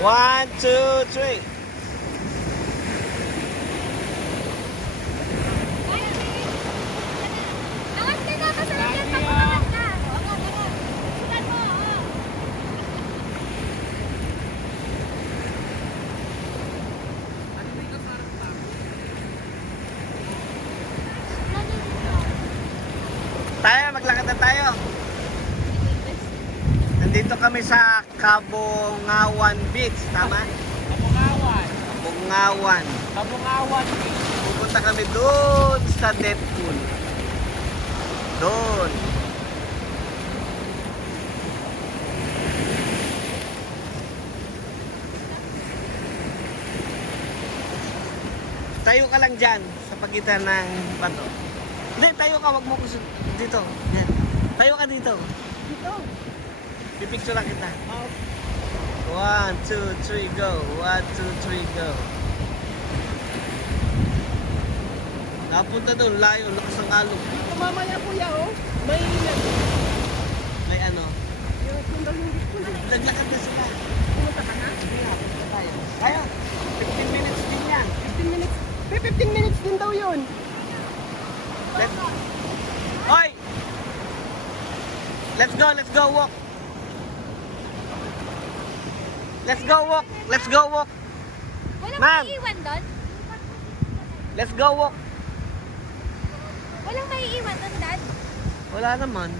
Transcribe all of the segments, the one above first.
One, two, three. Angat ka na, masarap yan pag umangat ka. Angat. Sudan mo, Tayo, maglakad na tayo. Nandito kami sa Cabongawan Beach, tama? Kabungawan. Cabongawan. Kabungawan. Pupunta kami doon sa Deadpool. Doon. Tayo ka lang dyan sa pagitan ng bato. Hindi, tayo ka, wag mo ko dito. Yan. Tayo ka dito. Dito. Pipicture lang kita. 1, 2, 3, go. 1, 2, 3, go. Napunta doon, layo, lakas ng alog. Dito mamaya kuya oh. May ilan. May ano, Yung sundal yung dito. naglakad na sila. Pumunta ka na? Sige nga, punta tayo. Tayo, 15 minutes din yan. 15 minutes. May 15 minutes din daw yun. Hoy! Let's go walk. Let's go walk, let's go walk. walang Ma'am. maiiwan doon? Let's go walk. Walang maiiwan doon, Dad? Wala naman.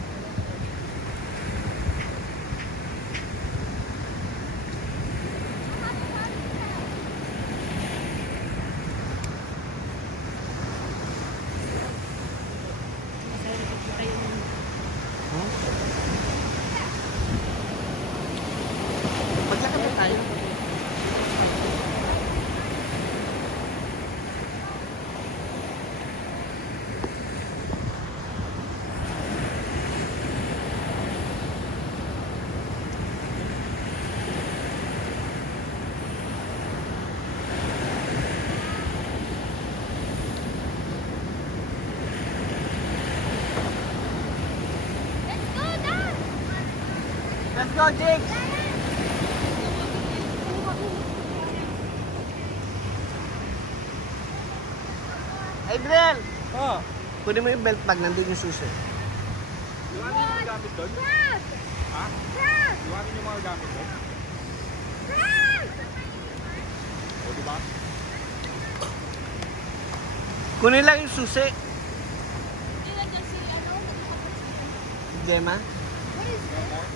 Huh? Maglakad na tayo. Let's go, Dad! Let's go, Jigs! Adriel! Oh. Kunin mo yung belt bag, nandun yung susi. Iwanin yung mga gamit doon? Dad! Ha? Dad! Iwanin yung mga gamit doon? Dad! O diba? Kunin lang yung susi. Ilan dyan si, Si Gemma? what is this?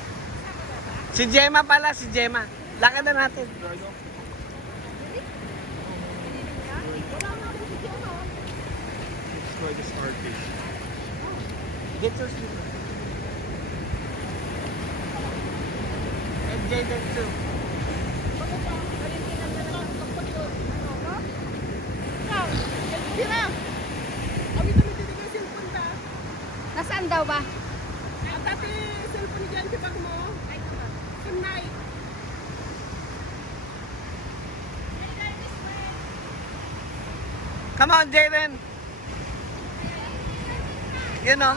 Si Gemma pala, si Gemma. Lakad na natin. It's like a starfish. Get your slipper. And Jaden too. Tira! Kami kami tinigay cellphone ka. Nasaan daw ba? Ang dati cellphone dyan sa bag mo. Ay, ito ba? Kunay. Come on, Jaden. You know.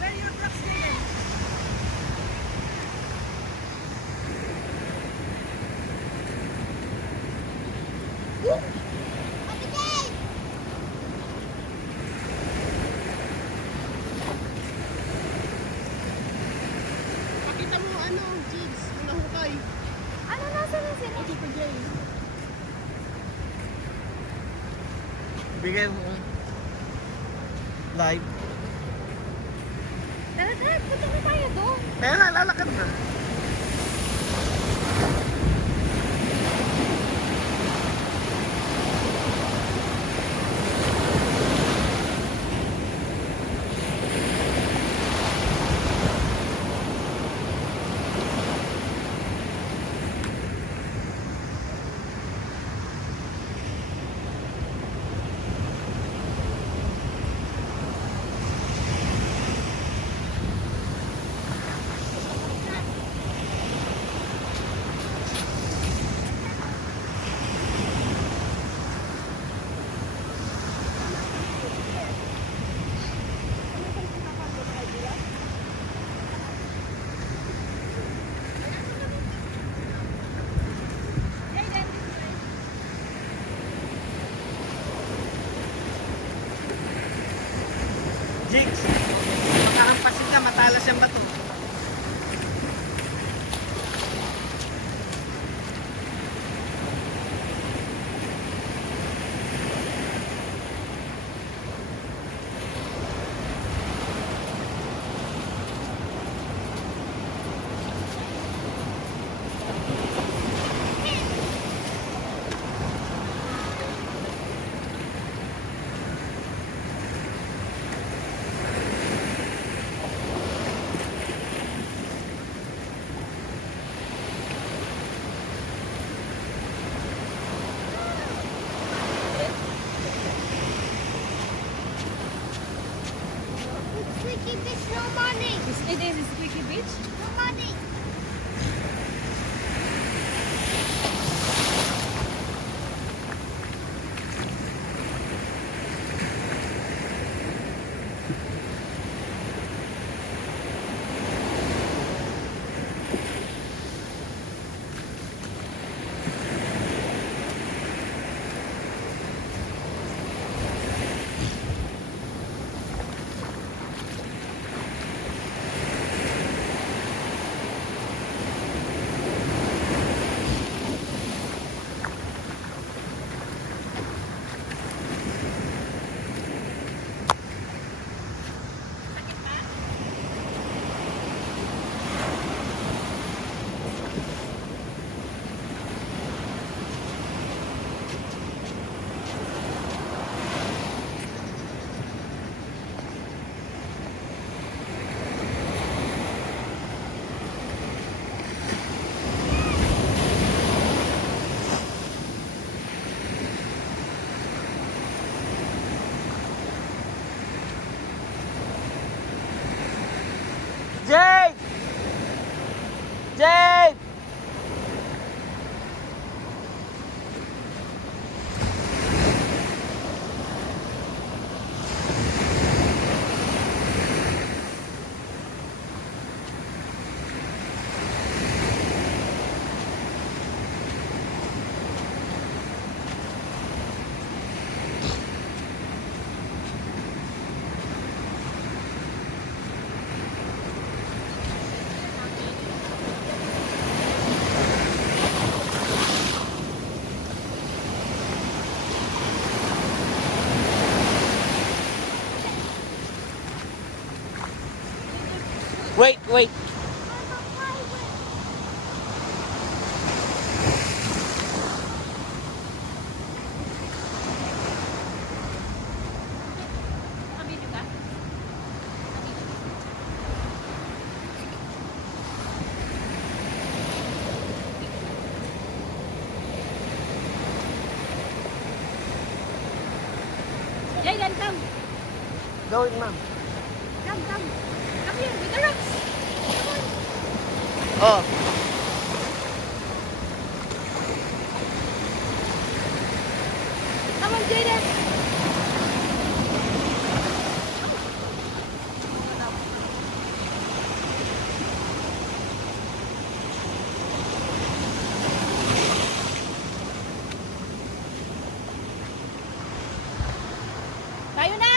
Where your drugs din? Pakita mo ano, jeans, yung nahukay. Ano nasa na sila? O, Tito Jay. Bigay mo. Live. Tara, Dad, punta na tayo doon. Kaya nga, lalakad na. Jigs, makahampasin ka, matalas yung bato. Squeaky fish, no money. It is Squeaky Beach. No money. Jake! Jake! Wait, wait. Nakabili ka? Jayden, come. Going, ma'am. Come, come. Come here with the rocks. Oh. Come on, Jayden. Tayo na!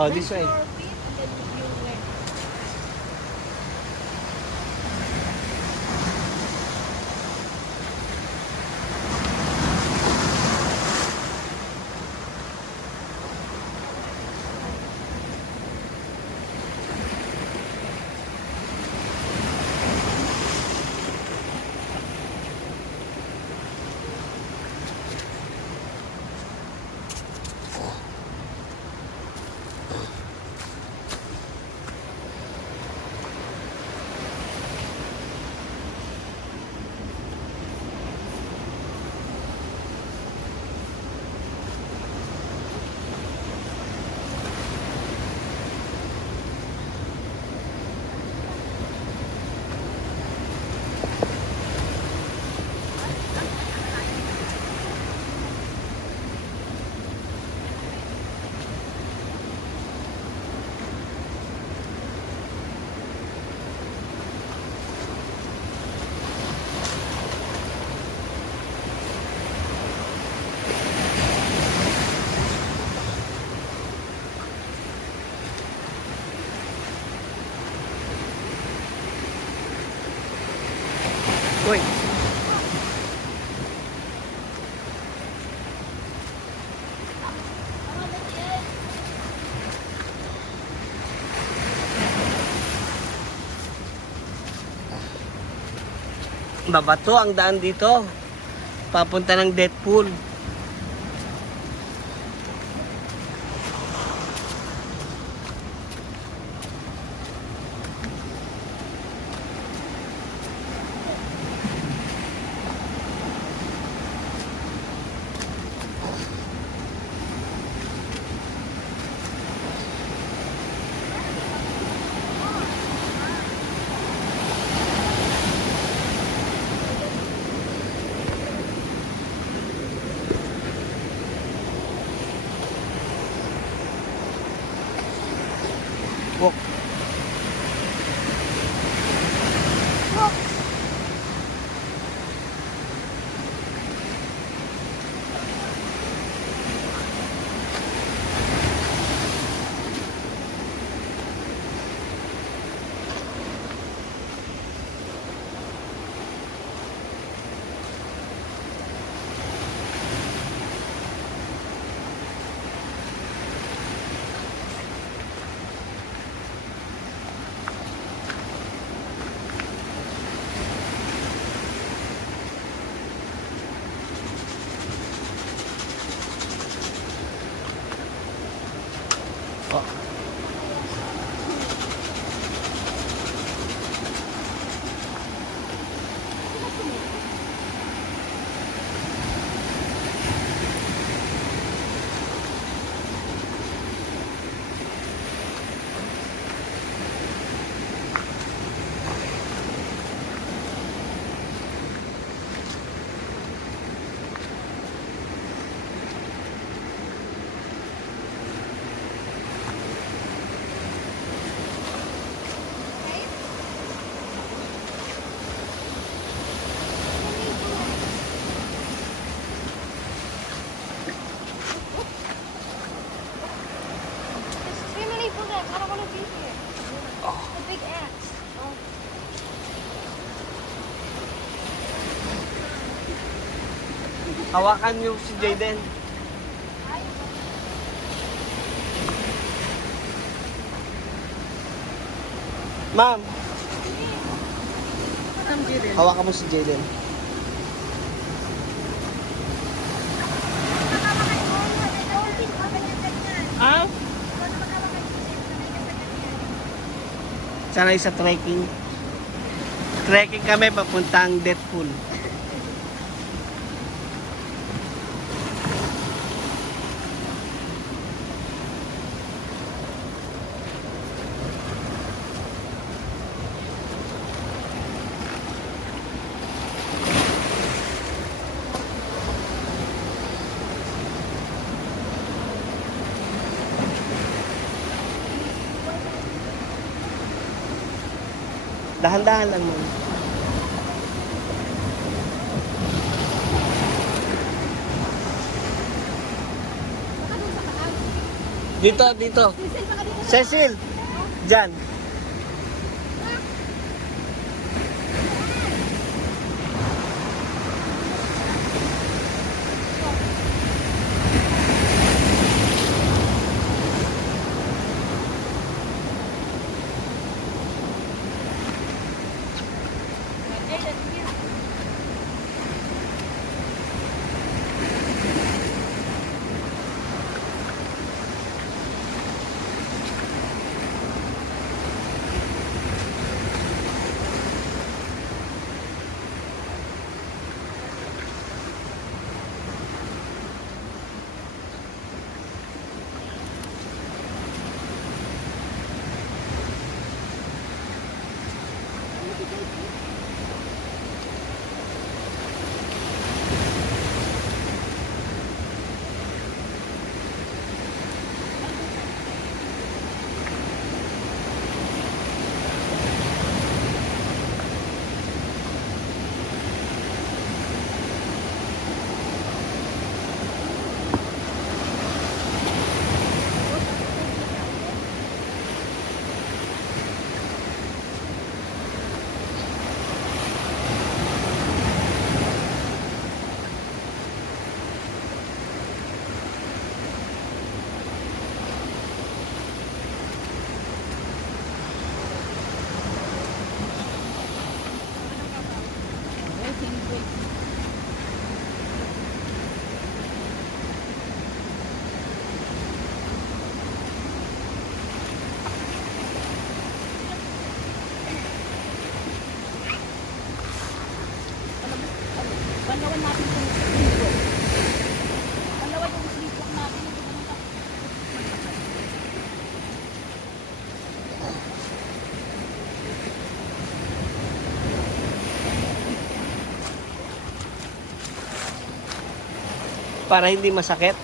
Oh, this way. Your feet and then you went. Uy. Babato ang daan dito. Papunta ng Deadpool. Walk. Oh. There's too many bullets. I don't want to be here. The big ants. Oh. Hawakan niyo si Jayden. Ma'am, Come, Jiren. hawakan mo si Jayden. Ah? Sanay sa trekking. Trekking kami papuntang Deadpool. Dahan-dahan lang mo. Dito, dito. Cecil, baka dito. Cecil. Diyan. Banlawan natin yung sleep. Banlawan yung sleep natin. Para hindi masakit.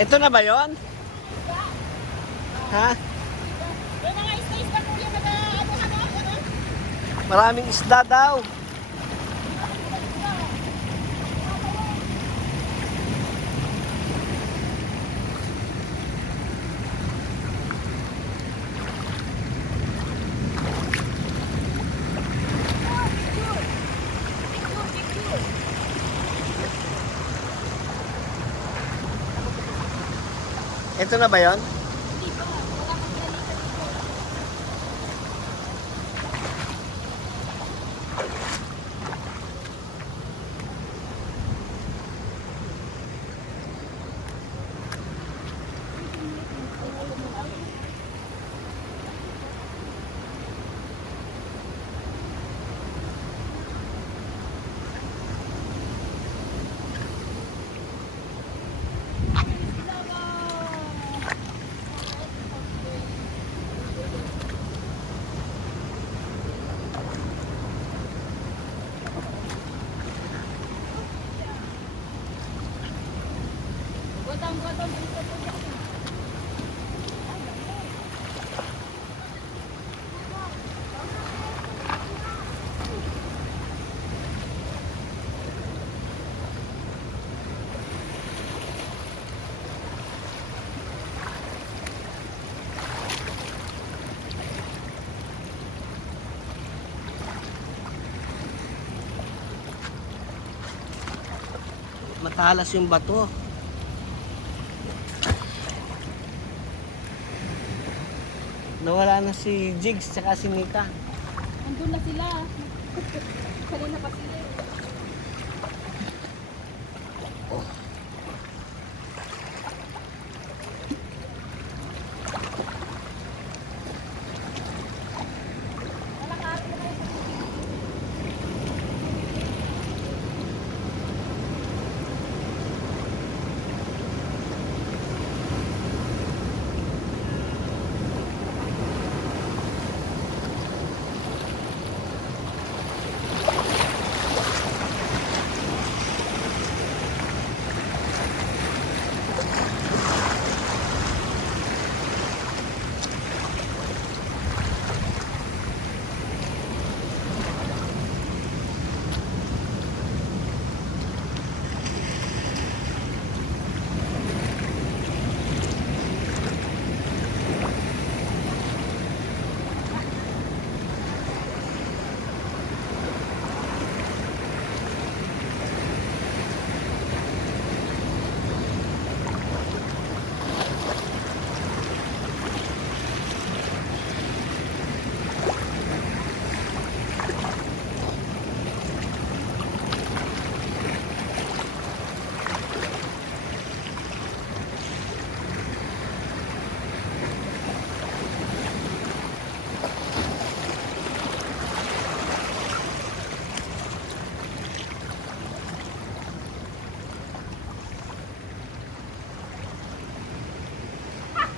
Ito na ba yon? Ha? May mga isda-isda po yung ano? Maraming isda daw. Ito na ba yon? tangga doon. Dito po yan. Matalas yung bato. Nawala na si Jigs tsaka si Mika. Andun na sila. Kanina pa sila.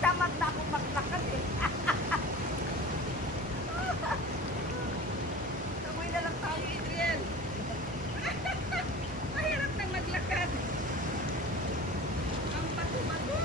Tamad na akong maglakad eh. Tumoy na lang tayo, Adriel. Mahirap nang maglakad. Ang bato-bato.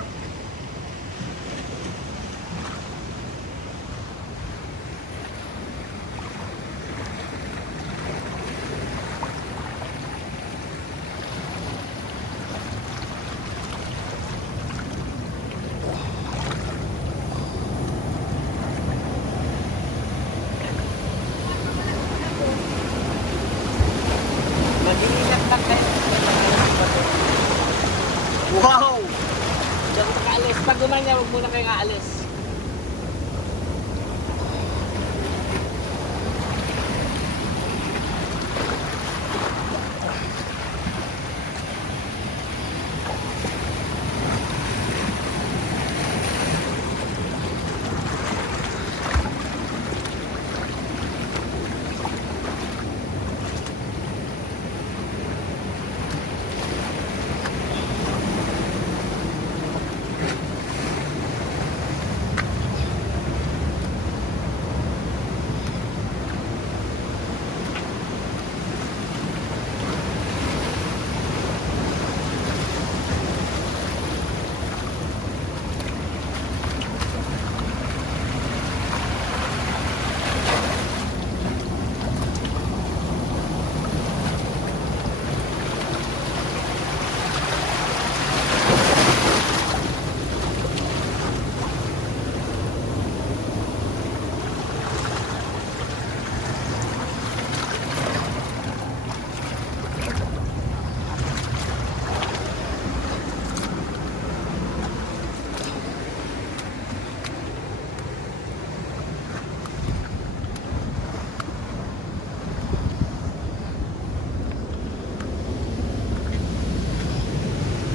Mag-iingat lang kayo. Wow! Diyan ka aalis. Pag gumanya, huwag muna kayong aalis.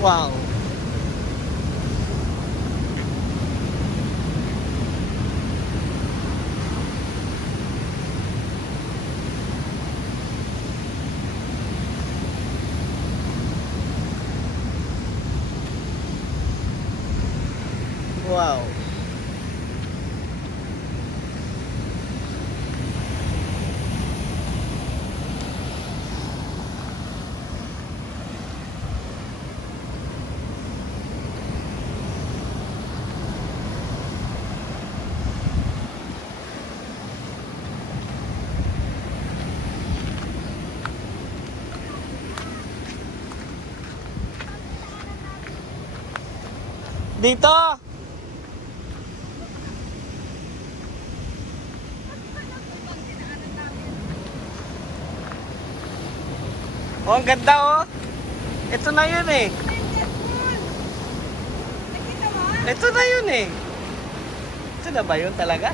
Wow! Wow! Dito! Oh, ang ganda oh. Ito na yun eh. Ito na yun eh. Ito na ba yun talaga?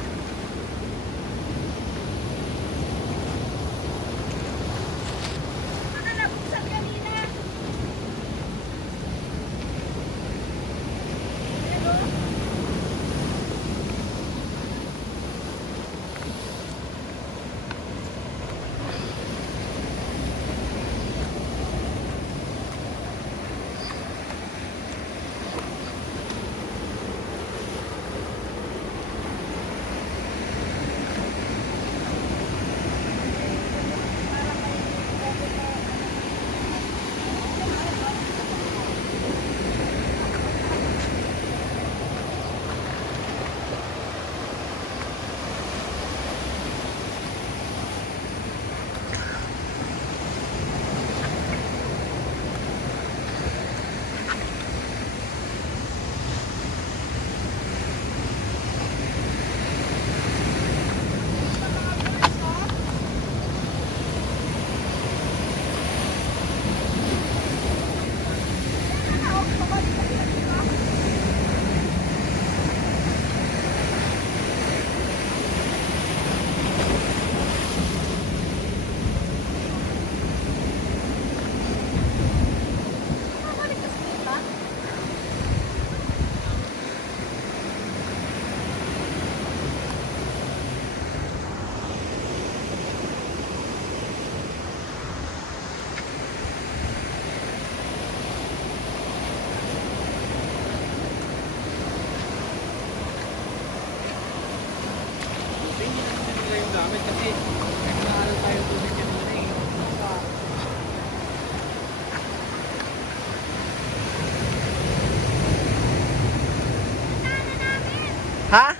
Ha?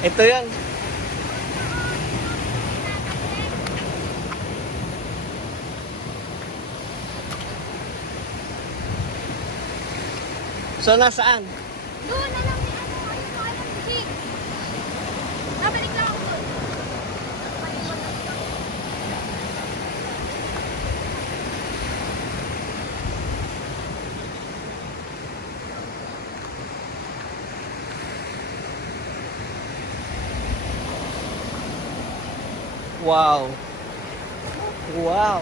Ito yun. So, nasaan? Doon na lang yung ano, ayun mo, ayun, big. Nabalik lang ako doon. Nabaliwan lang ako. Wow. Wow.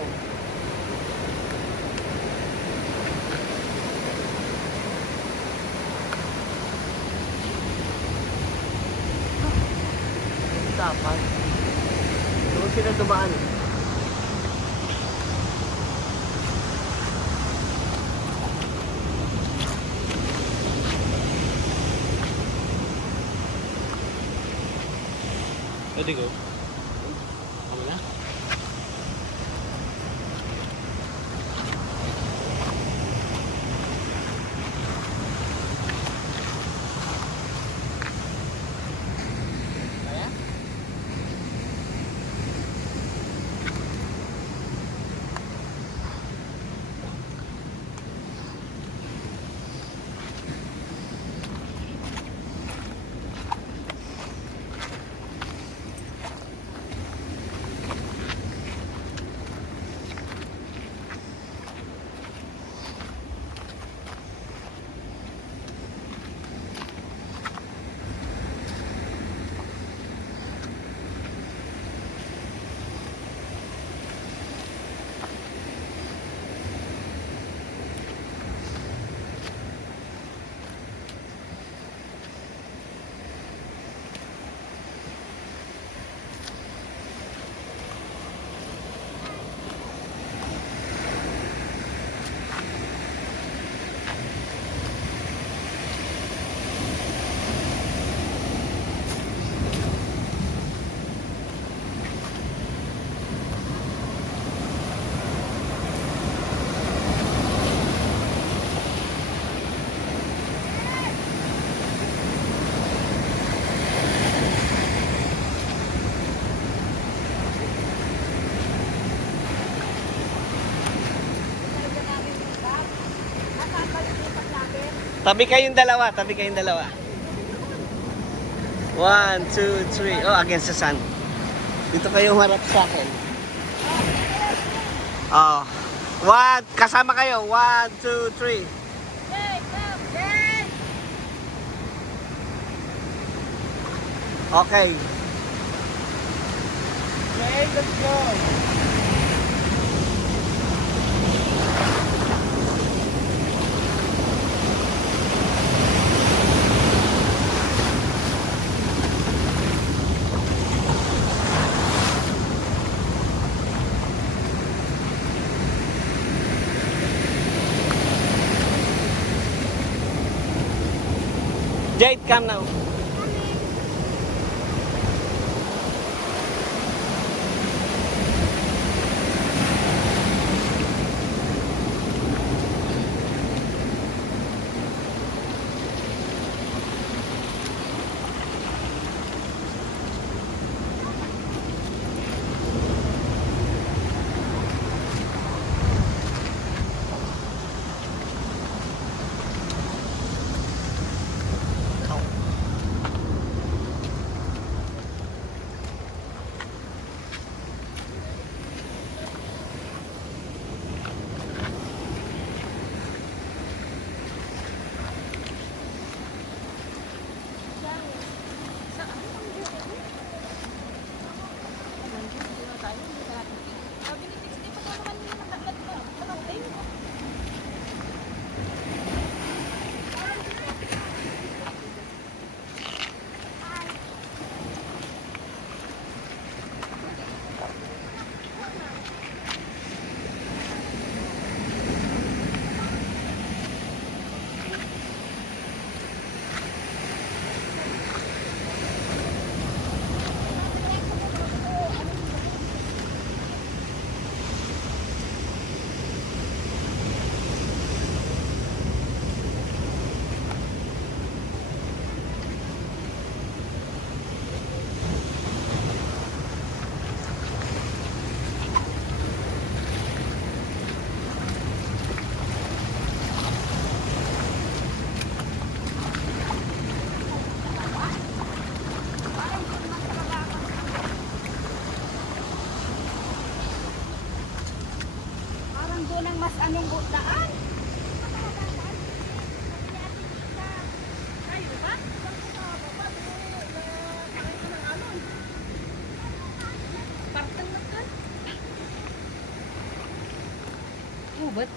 Dapat. Doon sila dumaan. Pwede ko. Ano na? Tabi kayong dalawa, tabi kayong dalawa. 1, 2, 3. Oh, against the sun. Dito kayo harap sa akin. Oh. Kasama kayo. 1, 2, 3. Okay. Okay, let's go. Jade, come now. Parang doon ang mas anong daan. Ay, di ba? Parteng na ka. Hubot.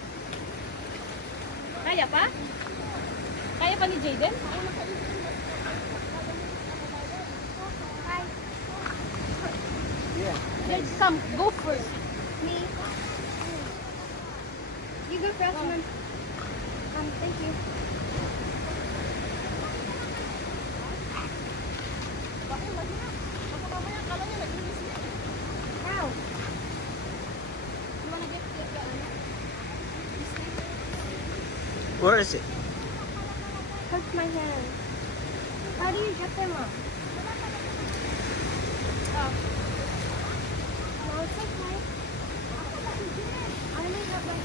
Kaya pa? Kaya pa ni Jaden? Yeah. Let's come. Go first. Me? You go first, man. Thank you. How? You wanna get the Where is it? hurt my hand. How do you get them up? Oh. No, it's okay. I only have like...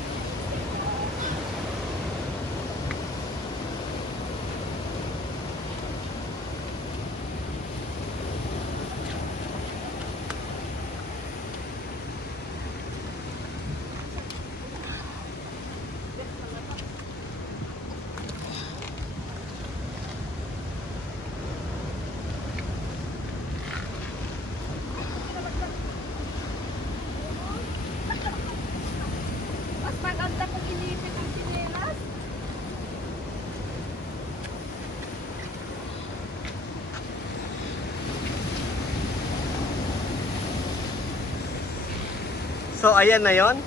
Mas maganda kung inipit ang sinelas. So, ayan na yon.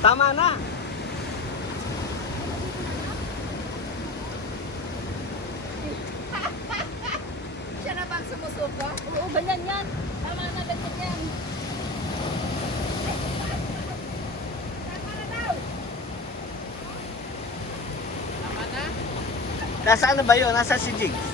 Tama na. Siya na bang sumusuko? Oo, ganyan yan. Tama na, ganyan yan. Tama na daw. Nasaan na ba yun? Nasaan si Jigs?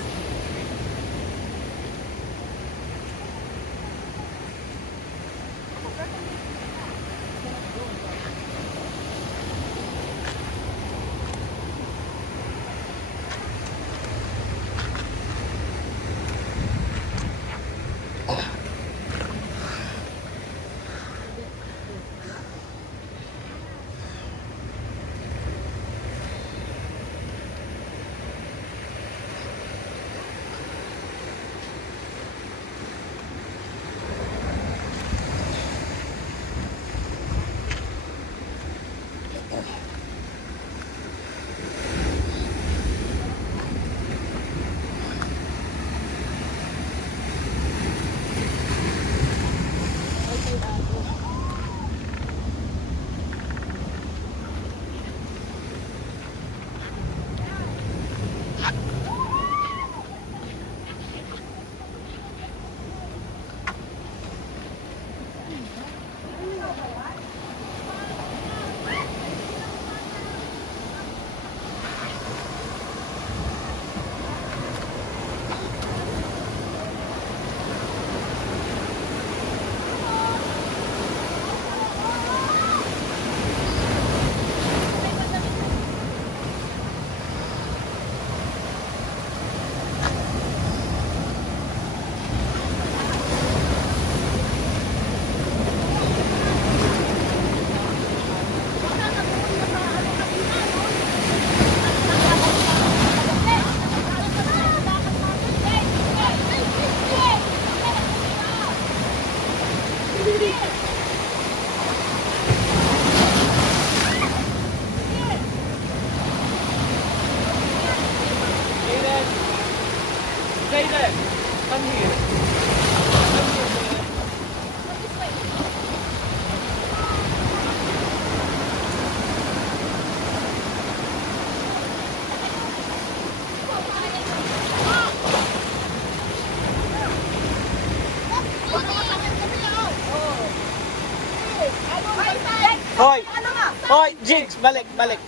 Hoy! Hoy, Jigs, balik, balik.